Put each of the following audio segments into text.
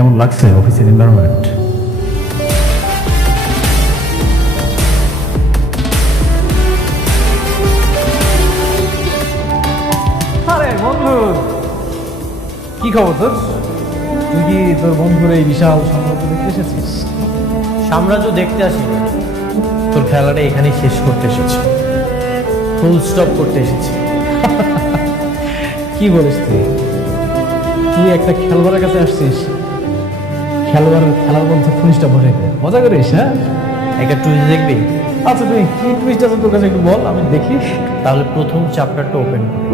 কেমন লাগছে অফিসের এনভায়রনমেন্ট? আরে বন্ধু, কি খবর তোর? তুই কি তোর বন্ধুর এই বিশাল সাম্রাজ্য দেখতে এসেছিস? সাম্রাজ্য দেখতে আসিনি, তোর খেলাটা এখানেই শেষ করতে এসেছি, ফুল স্টপ করতে এসেছি। কি বলিস তুই? তুই একটা খেলোয়াড়ের কাছে আসছিস, খেলার মধ্যে ফুলিশটা ভরে দে, মজা করিস? হ্যাঁ, একটা টুইস্ট দেখবি? আচ্ছা তুই কি টুইস্ট আছে তোর কাছে একটু বল, আমি দেখি। তাহলে প্রথম চ্যাপ্টারটা ওপেন করি।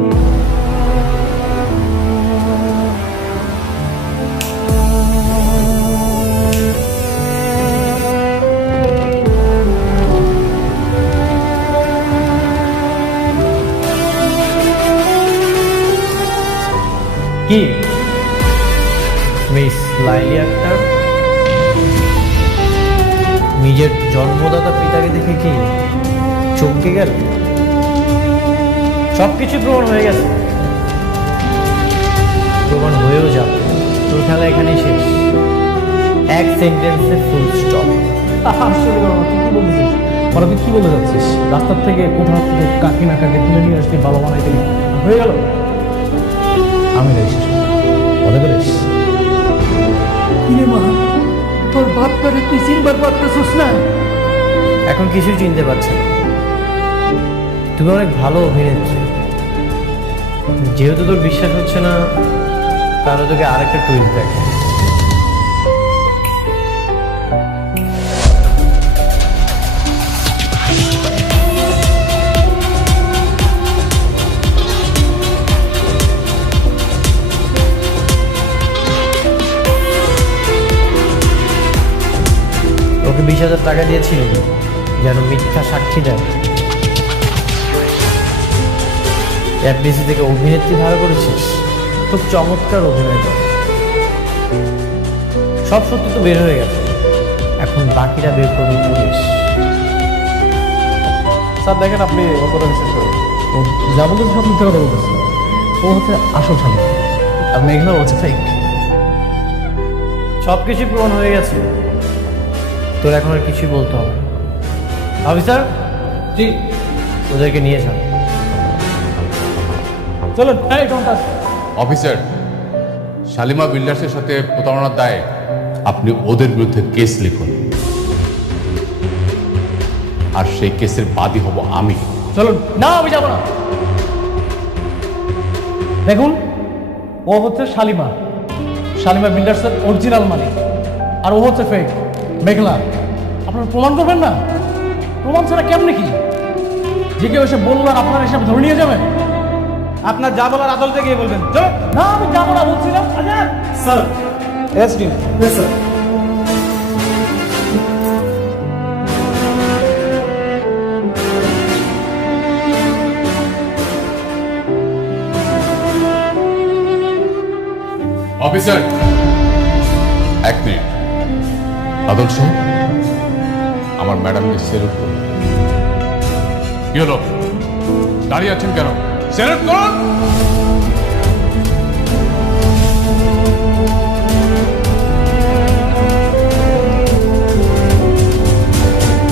কি মিস লাইলি আক্তার নিজের জন্মদাতা পিতাকে দেখে কি চমকে গেল? সবকিছু প্রমাণ হয়ে গেছে, প্রমাণ হয়েও যাবে। তোর খেলা এখানেই শেষ, এক সেন্টেন্সে ফুল স্টপ। আশ্চর্য ব্যাপার, তুই কি বলছিস? মানে তুই কি বলতে যাচ্ছিস? রাস্তার থেকে কোথাও থেকে কাকি না কাকে তুলে নিয়ে আসলি, ভালো বানাই দিলি, হয়ে গেল? আমি রয়েছি, মজা করিস? কিরে মা, তোর বাপটারে তুই চিনবার পারতেছিস না? এখন কিছুই চিনতে পারছি না। তুমি অনেক ভালো অভিনেত্রী, যেহেতু তোর বিশ্বাস হচ্ছে না, তাহলে তোকে আরেকটা টুইস্ট দেখে। ওকে 20,000 টাকা দিয়েছিল যেন মিথ্যা সাক্ষী দেয়। এফবিসি থেকে অভিনেত্রী ভাড়া করেছিস, খুব চমৎকার অভিনয় করে। সব সত্যি তো বের হয়ে গেছে, এখন বাকিটা বের করবি পুলিশ। স্যার দেখেন, আপনি ওর কথা বিশ্বাস করেন, ও যা বলতেছে সব মিথ্যা কথা বলতেছে। ও হচ্ছে আসল স্বামী, আর মেঘনা হচ্ছে ফেক। সব কিছুই প্রমাণ হয়ে গেছে, তোর এখন আর কিছুই বলতে হবে না। অফিসার, জি ওদেরকে নিয়ে যান। চলুন। এই কোনটা? অফিসার, শালিমা বিল্ডার্সের সাথে প্রতারণার দায়ে আপনি ওদের বিরুদ্ধে কেস লিখুন, আর সেই কেসের বাদী হব আমি। চলুন। না, আমি যাবো না। দেখুন, ও হচ্ছে শালিমা বিল্ডার্সের অরিজিনাল মালিক, আর ও হচ্ছে ফেক মেঘলা। আপনারা প্রমাণ করবেন না? প্রমাণ ছাড়া কেমনে কি যে কেউ এসে বললো আর আপনারা এসে ধরে নিয়ে যাবেন? আপনার যা বলার আদালতে গিয়ে বলবেন। চলো। না, আমি যাবো না বলছিলাম। Azad sir, SD sir. Officer, এক মিনিট। আদল সাহেব, আমার ম্যাডামকে সেলুট করুন। কি হলো, দাঁড়িয়ে আছেন কেন? সেলুট করুন।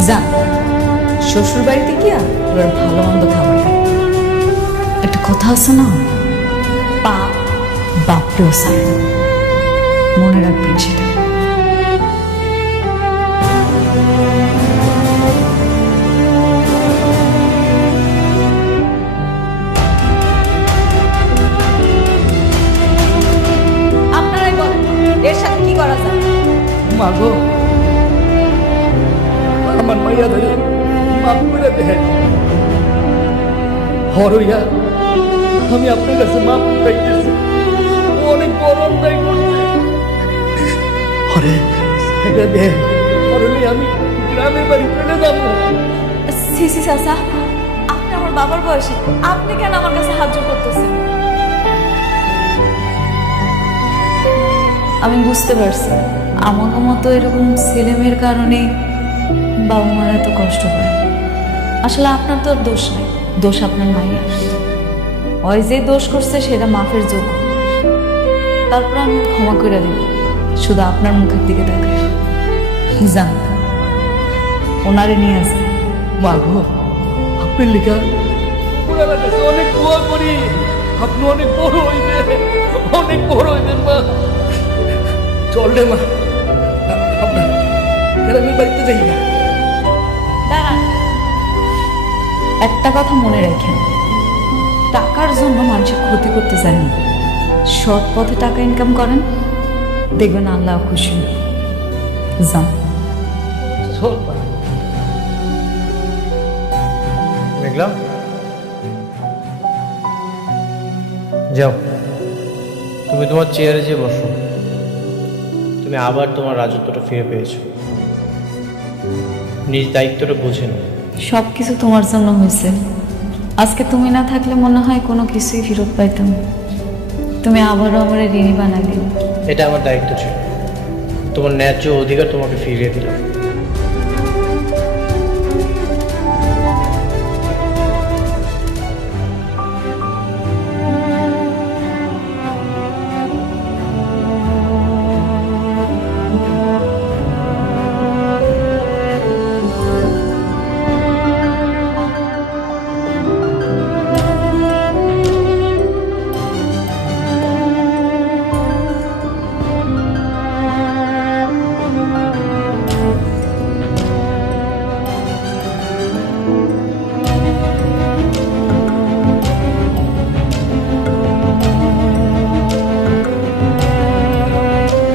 যান, শ্বশুর বাড়িতে গিয়া এবার ভালো মন্দ খাবার খাই। একটা কথা আছে না, পাপ বাপরেও সারে না। মনে রাখবেন সেটা। আপনারাই বলেন, এর সাথে কি করা যায়? মাগো, আমার মাইয়া ধরে মাফ করে দেন। হরইয়া আমি আপনার কাছে মাফ চাইতেছি, ও অনেক বড় অন্যায় করছে। হরে এটা দেন, হরলে আমি গ্রামের বাড়ি চলে যাবো। সিসি চাচা, আপনি আমার বাবার বয়সী, আপনি কেন আমার কাছে হাত জোড় করতেছেন? আমি বুঝতে পারছি আমার মতো এরকম ছেলেমেয়ের কারণে বাবা মারা এত কষ্ট পায়। আসলে আপনার তো আর দোষ নেই, দোষ আপনার মায়ের। ওই যে দোষ করছে সেটা মাফের যোগ্য, তারপর আমি ক্ষমা করে দিব। শুধু আপনার মুখের দিকে তাকায়। যান, ওনারে নিয়ে আসেন। মা গো, আপনার লেখা উপরওয়ালার কাছে অনেক দোয়া করি, আপনি অনেক বড় হইবেন, অনেক বড় হইবেন মা। চল রে মা, আমরা গ্রামের বাড়িতে যাই না। দাঁড়ান, একটা কথা মনে রাখেন, টাকার জন্য মানুষের ক্ষতি করতে চান না। সৎ পথে টাকা ইনকাম করেন, দেখবেন আল্লাহ খুশি হবে। যান। চল মা। মেঘলা, যাও তুমি তোমার চেয়ারে যেয়ে বসো। তুমি আবার তোমার রাজত্বটা ফিরে পেয়েছো, নিজ দায়িত্বটা বুঝে নাও। সব কিছু তোমার জন্য হয়েছে। আজকে তুমি না থাকলে মনে হয় কোনো কিছুই ফেরত পাইতাম না। তুমি আবারও আমার ঋণী বানালে। এটা আমার দায়িত্ব ছিল, তোমার ন্যায্য অধিকার তোমাকে ফিরিয়ে দিলাম।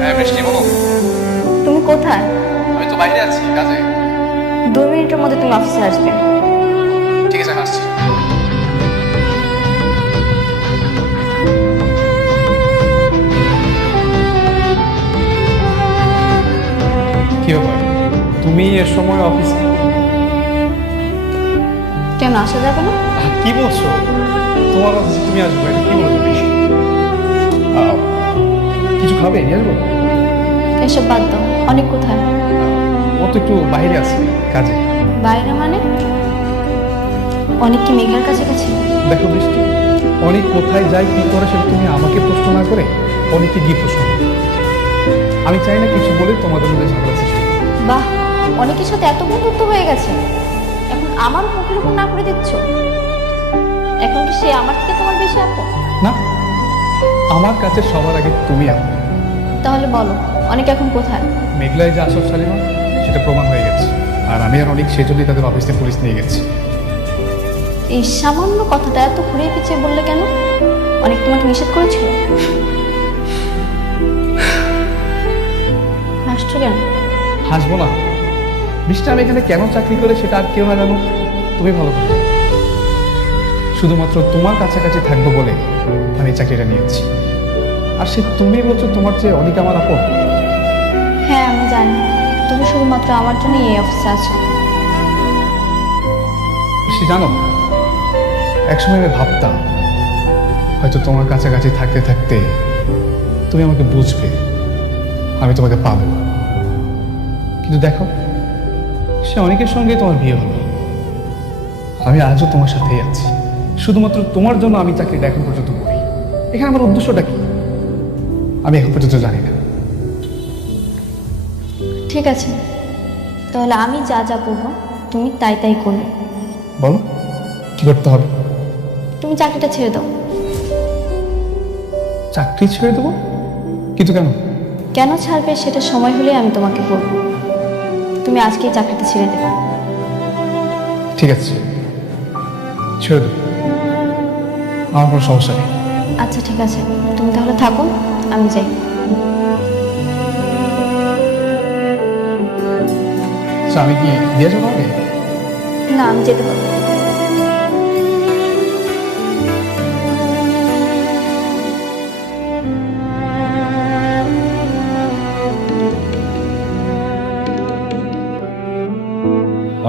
হ্যাঁ বৃষ্টি, বলো। তুমি কোথায়? আমি তো বাইরে আছি কাজে। 2 মিনিটের মধ্যে তুমি অফিসে আসবে। ঠিক আছে, আমি আসছি। কি ব্যাপার, তুমি এর সময় অফিসে? কেন আসা যাবে না? কি বলছো? তোমার অফিসে তুমি আসবে, এটা কি বলছো বেশি? কিছু খাবে, নিয়ে আসবো? এসব বাদ দাও। অনেক কোথায়? ও তো একটু বাইরে আছে কাজে। বাইরে মানে? অনেক কি মেঘলার কাছাকাছি? দেখো বৃষ্টি, অনেক কোথায় যায় কি করে সেটা তুমি আমাকে প্রশ্ন না করে অনেকে গিয়ে প্রশ্ন করো। আমি চাই না কিছু বলে তোমাদের মধ্যে ঝগড়া সৃষ্টি হোক। বাহ, অনেকের সাথে এত বন্ধুত্ব হয়ে গেছে, এখন আমার মুখের উপর না করে দিচ্ছ। এখন কি সে আমার থেকে তোমার বেশি আপন? না, আমার কাছে সবার আগে তুমি আমার। তাহলে বলো, অনেক এখন কোথায়? মেঘলায় যে আসল শালিমা সেটা প্রমাণ হয়ে গেছে, আর আমি আর অনেক সেই জন্যই তাদের অফিসে পুলিশ নিয়ে গেছি। এই সামান্য কথাটা এত ঘুরিয়ে পিছিয়ে বললে কেন? অনেক তোমাকে নিষেধ করেছিল? হাসছো কেন? হাসবো না বৃষ্টি, আমি এখানে কেন চাকরি করে সেটা আর কেউ না জানো, তুমি ভালো করো। শুধুমাত্র তোমার কাছাকাছি থাকবো বলে আমি এই চাকরিটা নিয়েছি। আর সে তুমি বলছো তোমার চেয়ে অনেক আমার আপন। হ্যাঁ আমি জানি, তুমি শুধুমাত্র আমার জন্য এই অফিসে আছো। সে জানো, একসময় আমি ভাবতাম হয়তো তোমার কাছাকাছি থাকতে থাকতে তুমি আমাকে বুঝবে, আমি তোমাকে পাবো। কিন্তু দেখো, সে অনেকের সঙ্গে তোমার বিয়ে হলো। আমি আজও তোমার সাথেই আছি, শুধুমাত্র তোমার জন্য আমি চাকরিটা এখন পর্যন্ত করি। এখানে আমার উদ্দেশ্যটা কি আমি এখন পর্যন্ত জানি না। ঠিক আছে, তাহলে আমি যা যা বলবো তুমি তাই তাই করবে। বলো কি করতে হবে? তুমি চাকরিটা ছেড়ে দাও। চাকরি ছেড়ে দেবো? কিন্তু কেন? কেন ছাড়বে সেটা সময় হলে আমি তোমাকে বলবো। তুমি আজকেই চাকরিটা ছেড়ে দেবে। ঠিক আছে, ছেড়ে দেবো, আমার কোনো সমস্যা নেই। আচ্ছা ঠিক আছে, তুমি তাহলে থাকো, আমি যাই। আচ্ছা, আমি কি দিয়ে যাবো আগে? না, আমি যেতে পারবো।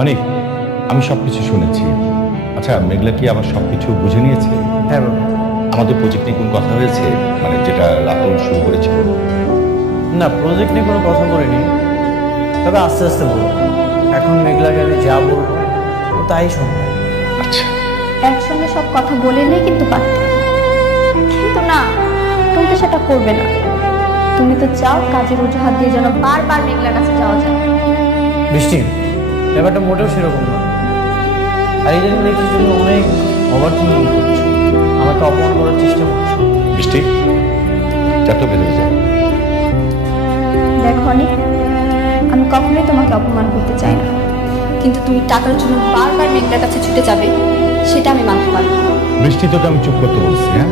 অনেক, আমি সবকিছু শুনেছি। আচ্ছা, মেঘলা কি আমার সবকিছু বুঝে নিয়েছে? হ্যাঁ বাবা। আমাদের প্রজেক্ট নিয়ে কোনো কথা হয়েছে, মানে যেটা রাতুল শুরু করেছিল? না, প্রজেক্ট নিয়ে কোনো কথা বলিনি, তবে আস্তে আস্তে বলবো। এখন মেঘলাকে আমি যা বলবো ও তাই শুনবে। আচ্ছা, একসঙ্গে সব কথা বলে নিয়ে কিন্তু পারতে, কিন্তু না, তুমি তো সেটা করবে না। তুমি তো চাও কাজের অজুহাত দিয়ে যেন বারবার মেঘলার কাছে যাওয়া যায়। বৃষ্টি, ব্যাপারটা মোটেও সেরকম না। আর এই জন্য দেখছি তুমি অনেক ওভার থিঙ্কিং করছো, আমাকে অপমান করার চেষ্টা করছো। বৃষ্টি, চারটা বেজে যায়। দেখো অনেক, আমি কখনোই তোমাকে অপমান করতে চাই না, কিন্তু তুমি টাকার জন্য বারবার মেঘলার কাছে ছুটে যাবে সেটা আমি মানতে পারবো না। বৃষ্টি, তোকে আমি চুপ করতে বলছি। হ্যাঁ,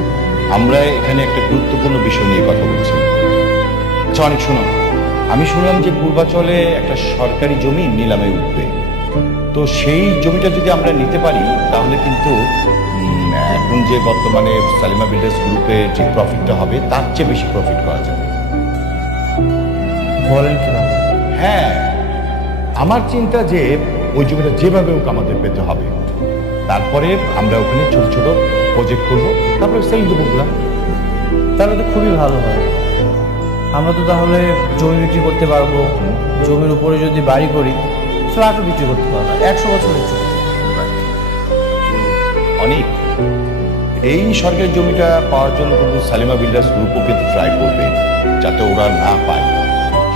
আমরা এখানে একটা গুরুত্বপূর্ণ বিষয় নিয়ে কথা বলছি। আচ্ছা অনেক, শোনো, আমি শুনলাম যে পূর্বাচলে একটা সরকারি জমি নিলামে উঠবে। তো সেই জমিটা যদি আমরা নিতে পারি তাহলে কিন্তু এখন যে বর্তমানে সালিমা বিল্ডার্স গ্রুপে যে প্রফিটটা হবে তার চেয়ে বেশি প্রফিট করা যাবে। বলেন কি না? হ্যাঁ, আমার চিন্তা যে ওই জমিটা যেভাবে হোক আমাদের পেতে হবে। তারপরে আমরা ওখানে ছোট ছোট প্রজেক্ট করবো, তারপরে সেল দেবো ওগুলা। তাহলে তো খুবই ভালো হয়। আমরা তো তাহলে জমি বিক্রি করতে পারবো, জমির উপরে যদি বাড়ি করি ফ্ল্যাটও বিক্রি করতে পারবো 100 বছরের জন্য। অনেক, এই সরকারি জমিটা পাওয়ার জন্য কিন্তু সালিমা বিল্ডার্স গ্রুপও কিন্তু ট্রাই করবে, যাতে ওরা না পায়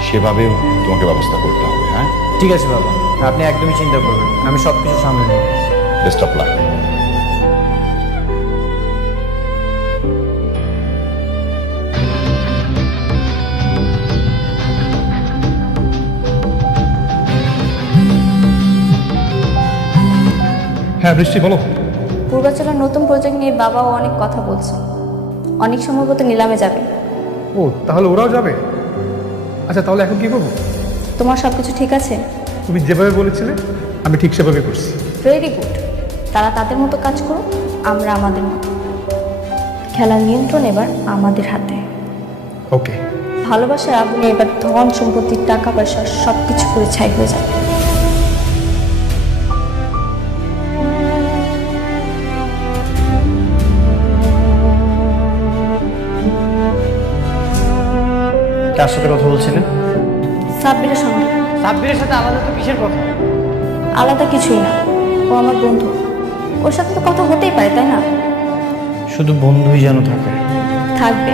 সেভাবে তোমাকে ব্যবস্থা করতে হবে। হ্যাঁ, ঠিক আছে বাবা, আপনি একদমই চিন্তা করবেন, আমি সব কিছু সামলে নেব। Best of luck. হ্যাঁ বৃষ্টি, বলো। পূর্বাচলের নতুন প্রজেক্ট নিয়ে বাবাও অনেক কথা বলছে, অনেক সম্ভবত নিলামে যাবে। ও, তাহলে ওরাও যাবে? আচ্ছা, তাহলে এখন কি করবো? তোমার সব কিছু ঠিক আছে? তুমি যেভাবে বলেছিলে আমি ঠিক সেভাবে করছি। Very good. তারা তাদের মতো কাজ করুক, আমরা আমাদের মতো। খেলার নিয়ন্ত্রণ এবার আমাদের হাতে। ওকে। ভালোবাসার আগুনে এবার ধন সম্পত্তি টাকা পয়সা সব কিছু করে ছাই হয়ে যাবে। কার সাথে কথা বলছিলেন? সাব্বিরের সঙ্গে। সাব্বিরের সাথে আলাদা তো কিসের কথা? আলাদা কিছুই না, ও আমার বন্ধু, ওর সাথে তো কথা হতেই পারে, তাই না? শুধু বন্ধুই যেন থাকে। থাকবে।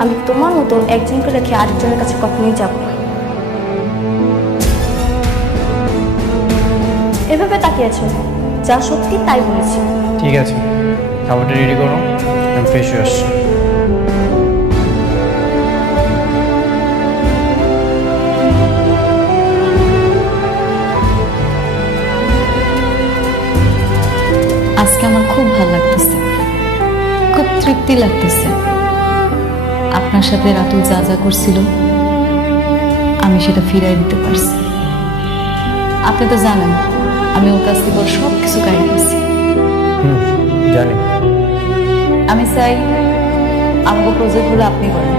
আমি তোমার মতো একজনকে রেখে আরেকজনের কাছে কখনোই যাব না। এভাবে তাকিয়েছো, যা সত্যি তাই বলেছি। ঠিক আছে, খাবারটা রেডি করো, আমি ফ্রেশ হয়ে আসছি। আজকে আমার খুব ভালো লাগতেছে, খুব তৃপ্তি লাগতেছে। আপনার সাথে রাতুল যা যা করছিল আমি সেটা ফিরাই দিতে পারছি। আপনি তো জানেন আমি ওর কাছ থেকে ওর সব কিছু কাহিয়ে নিয়েছি। জানি। আমি চাই আমাকে প্রজেক্টগুলো আপনি করেন।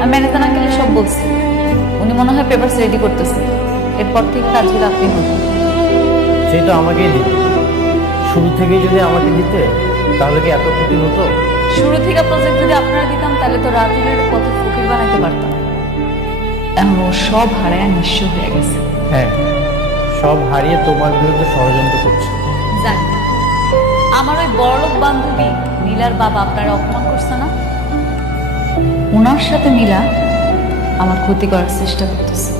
আমি ম্যানেজার আঙ্কেলে সব বলছি, উনি মনে হয় পেপারস রেডি করতেছে। এরপর থেকে কাজগুলো আপনি করবেন। সেই তো আমাকেই দিতে, শুরু থেকেই যদি আমাকে দিতে তাহলে কি এত ক্ষতি হতো? শুরু থেকে প্রজেক্ট যদি আপনারা দিতাম তাহলে তো রাতুলের কত ফকির বানাইতে পারতাম। এখন ও সব হারায় নিঃস্ব হয়ে গেছে। হ্যাঁ, সব হারিয়ে তোমার বিরুদ্ধে ষড়যন্ত্র করছে। জানি আমার ওই বড়লোক বান্ধবী নীলার বাবা আপনারা অপমান করছে না, ওনার সাথে নীলা আমার ক্ষতি করার চেষ্টা করতেছে।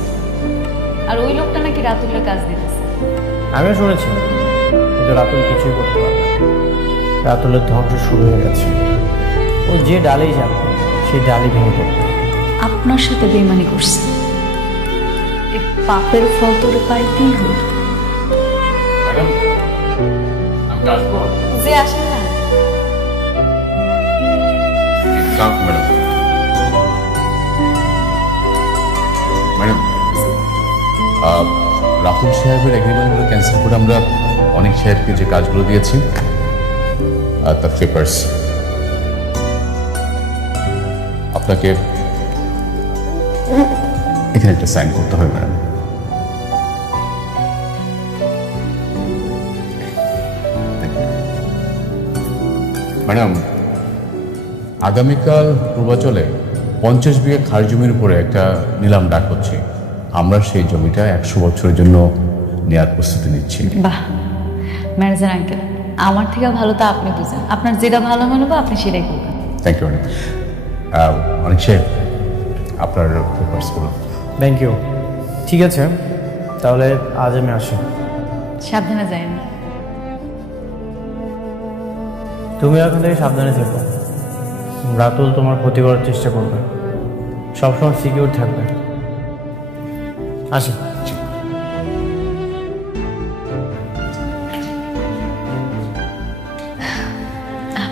আর ওই লোকটা নাকি রাতুলের কাজ দিতেছে। আমিও শুনেছি, কিন্তু রাতুল কিছুই করতে পারে না। রাতুলের ধ্বংস শুরু হয়ে গেছে। ও যে ডালেই যাবে সেই ডালই ভেঙে পড়বে। আপনার সাথে বেইমানি করছে, এর পাপের ফল তোরে পাইতেই হল। ম্যাডাম, আমি আসবো? যে আসেন না। ম্যাডাম, ম্যাডাম, রাতুল সাহেবের এগ্রিমেন্টগুলো ক্যান্সেল করে আমরা অনেক সাহেবকে যে কাজগুলো দিয়েছি তার পেপার্স আপনাকে এখানে একটা সাইন করতে হবে ম্যাডাম। ম্যাডাম, আগামীকাল পূর্বাচলে 50 বিঘা খাস জমির উপরে একটা নিলাম ডাক হচ্ছে। আমরা সেই জমিটা 100 বছরের জন্য নেওয়ার প্রস্তুতি নিচ্ছি। বাহ, ম্যানেজার আঙ্কেল, আমার থেকে ভালো তো আপনি বুঝেন। আপনার যেটা ভালো মনে হবে আপনি সেটাই করবেন। থ্যাংক ইউ অনেক। অনেক সাহেব, আপনার পেপারসগুলো। Thank you. ঠিক আছে, তাহলে আজ আমি আসি। সাবধানে যাই না। তুমি এখন থেকে সাবধানে থেকো। রাতুল তোমার ক্ষতি করার চেষ্টা করবে, সবসময় সিকিউর থাকবে। আসি।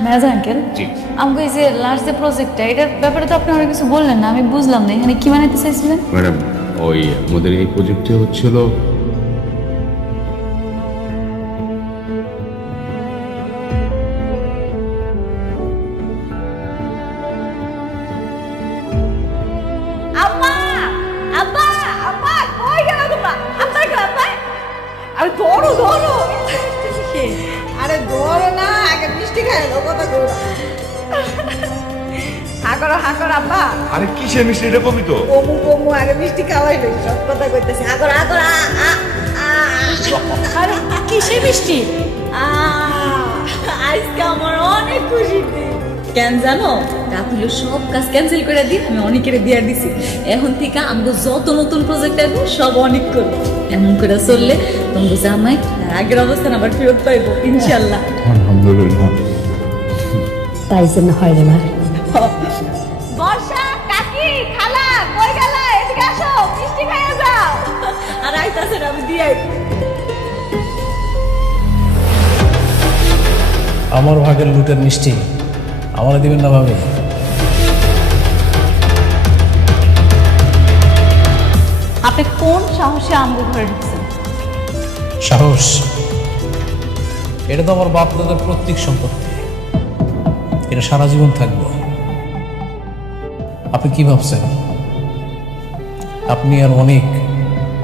মেরাজ আঙ্কেল, আমাকে এই যে লাস্ট যে প্রজেক্টটা, এটার ব্যাপারে তো আপনি অনেক কিছু বললেন না, আমি বুঝলাম না এখানে কি বানাইতে চাইছিলেন। ম্যাডাম, ওই আমাদের এই প্রজেক্টটি হচ্ছিল আম্মা আব্বা আব্বা কই গেল তোমরা? আব্বা কই আব্বা? আরে ধরো ধরো, আরে ধরো না, আগে মিষ্টি খাই দাও, কথা করো হা করো আব্বা। আরে কিসের মিষ্টি এটা কবি তো? কমু কমু, আগে মিষ্টি খাওয়াই লই, সব কথা কইতেছি। হা করো আরে কিসের মিষ্টি? আজকে আমার অনেক খুশি দিন। কেন জানো, রাতুলের সব কাজ ক্যান্সেল করে দিই, আমি অনেকের বিয়ার দিছি। এখন থেকে আমাকে যত নতুন প্রজেক্ট আসবে সব অনেক করবো। এমন করে চললে তোমাকে জামাই আগের অবস্থান আবার ফেরত পাইবো ইনশাল্লাহ। আলহামদুলিল্লাহ। তাই জন্য হয় রে মা। বর্ষা, কাকি, খালা কই গেলা? এদিকে আসো, মিষ্টি খাইয়া যাও। আর আইতাছে না, আমি দিয়ে আমার ভাগের লুটের মিষ্টি আমার দিবেন না ভাবি? আপনি কোন সাহসে আমগো ঘরে ঢুকছেন? সাহস? এটা তো আমার বাপ দাদার প্রত্যেক সম্পত্তি, এটা সারা জীবন থাকবো। আপনি কি ভাবছেন আপনি আর অনেক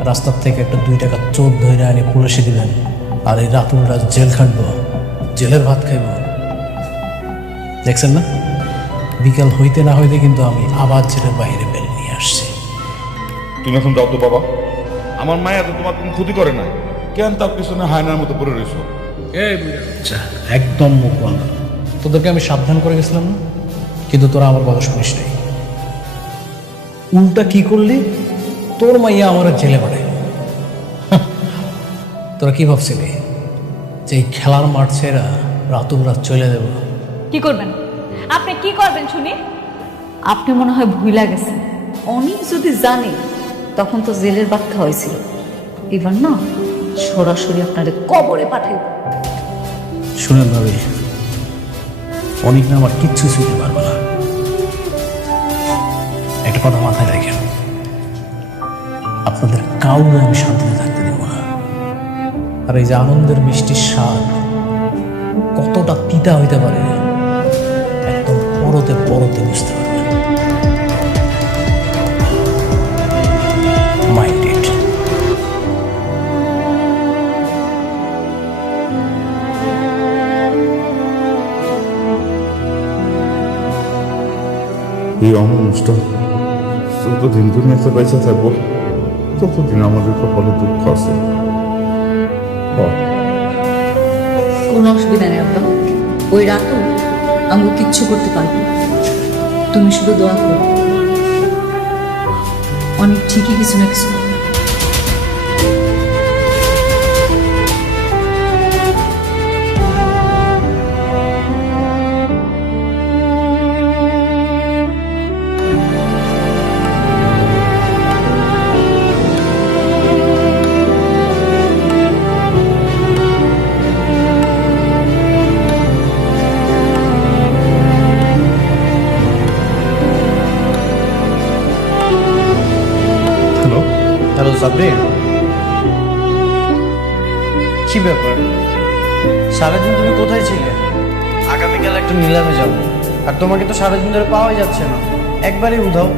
রাস্তার থেকে একটা 2 টাকা চোর ধরে আনি পুলিশে দিবেন, আর এই রাতুল রাত জেল খাটবো, জেলের ভাত খাইব? দেখছেন না, বিকাল হইতে না হইতে কিন্তু আমি আবার জেলের বাইরে বের নিয়ে আসছি। তুমি এখন যাও তো বাবা, আমার মায়া তো তোমার কোনো ক্ষতি করে না, কেন তার পিছনে হায়নার মতো পড়ে রয়েছো? আচ্ছা, একদম মুখ বন্ধ। তোদেরকে আমি সাবধান করে গেছিলাম না, কিন্তু তোরা আমার কথা শুনিস নাই। উল্টা কি করলি? তোর মাইয়া আমার জেলে পাঠাই। তোরা কি ভাবছিলি যে এই খেলার মাঠ ছেড়া রাতুল রাত চলে দেব? কি করবেন আপনি? কি করবেন শুনি? আপনি মনে হয় ভুইলা গেছেন, অনেক যদি জানে তখন তো জেলের ভাত খাওয়াইছিল। এবার না সরাসরি আপনাদের কবরে পাঠাইব। শুনেন ভাবি, অনেক না আমার কিচ্ছু শুনতে পারবো না। একটা কথা মাথায় রাখেন, আপনাদের কাউকে আমি শান্তিতে থাকতে দেব না। আর এই যে আনন্দের মিষ্টির স্বাদ কতটা তিতা হইতে পারে একদম পরতে পরতে বুঝতে পারবেন। মাইন্ডেড। এই অমানুষটা যতদিন দুনিয়াতে বেঁচে থাকবো ততদিন আমাদের কপালে দুঃখ আছে। কোনো অসুবিধা নেই আব্বা, ওই রাতও আমি কিচ্ছু করতে পারবো না। তুমি শুধু দোয়া করো, অনেক ঠিকই কিছু না কিছু হবে। হ্যালো সাব্বির, কি ব্যাপার? সারাদিন তুমি কোথায় ছিলে? আগামীকাল একটা নিলামে যাব, আর তোমাকে তো সারাদিন ধরে পাওয়াই যাচ্ছে না, একবারই উধাও।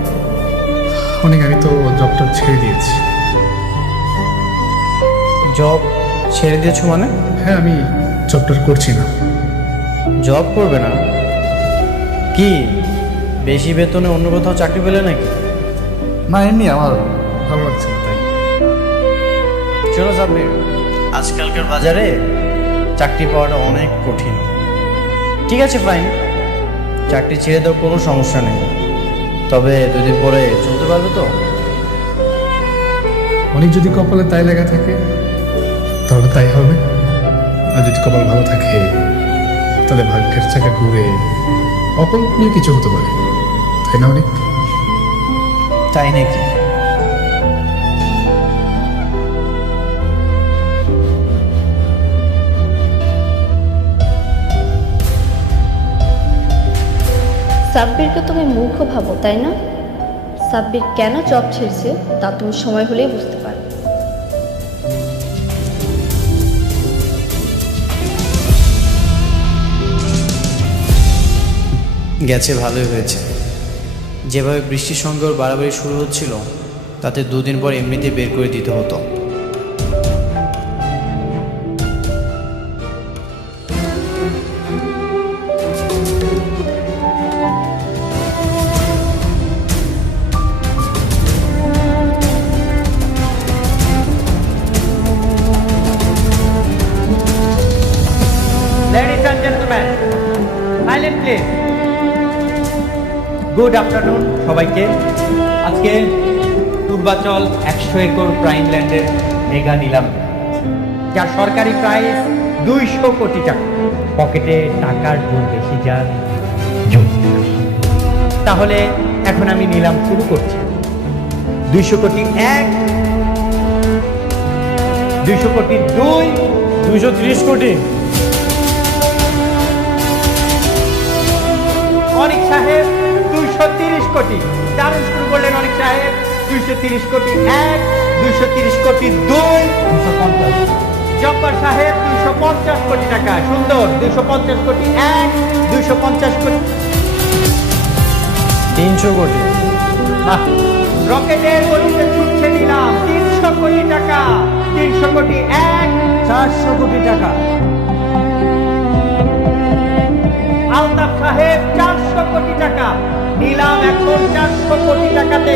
অনেক আগে তো জবটা ছেড়ে দিয়েছি। জব ছেড়ে দিয়েছো মানে? হ্যাঁ, আমি জবটা করছি না। জব করবে না? কি বেশি বেতনে অন্য কোথাও চাকরি পেলে নাকি? না, এমনি আমার ভালো লাগছে না তাই। চলো সাব্বির, আজকালকার বাজারে চাকরি পাওয়াটা অনেক কঠিন। ঠিক আছে ফাইন, চাকরি ছেড়ে দাও, কোনো সমস্যা নেই। তবে 2 দিন পরে চলতে পারবে তো? অনেক যদি কপালে তাই লেখা থাকে তাহলে তাই হবে, আর যদি কপাল ভালো থাকে তাহলে ভাগ্যের চাকা ঘুরে অকল্পনীয় কিছু হতে পারে, তাই না অনেক? তাই নাকি? সাব্বিরকে তুমি মূর্খ ভাবো তাই না? সাব্বির কেন জব ছেড়েছে তা তুমি সময় হলেই বুঝতে পারবে। গেছে ভালোই হয়েছে। যেভাবে বৃষ্টির সঙ্গে ওর বাড়াবাড়ি শুরু হচ্ছিল তাতে 2 দিন পর এমনিতে বের করে দিতে হতো। Ladies and gentlemen, silent please. Good afternoon সবাইকে। আজকে পূর্বাচল 100 একর প্রাইম ল্যান্ডের মেগা নিলাম, যার সরকারি প্রাইস 200 কোটি টাকা। পকেটে টাকার জোর বেশি যার জমি। তাহলে এখন আমি নিলাম শুরু করছি। 200 কোটি 1, 200 কোটি 2, 230 কোটি। অনিক সাহেব 230 কোটি। দারুণ শুরু করলেন অনিক সাহেব। 230 কোটি 1, 230 কোটি 2, 250। জব্বার সাহেব 250 কোটি টাকা। সুন্দর। 250 কোটি 1, 250 কোটি 300 কোটি। বাহ, রকেটের গতিতে ছুটছে নিলাম। 300 কোটি টাকা। 300 কোটি 1, 400 কোটি টাকা। আলতাফ সাহেব 400 কোটি টাকা। নিলাম এখন 400 কোটি টাকাতে।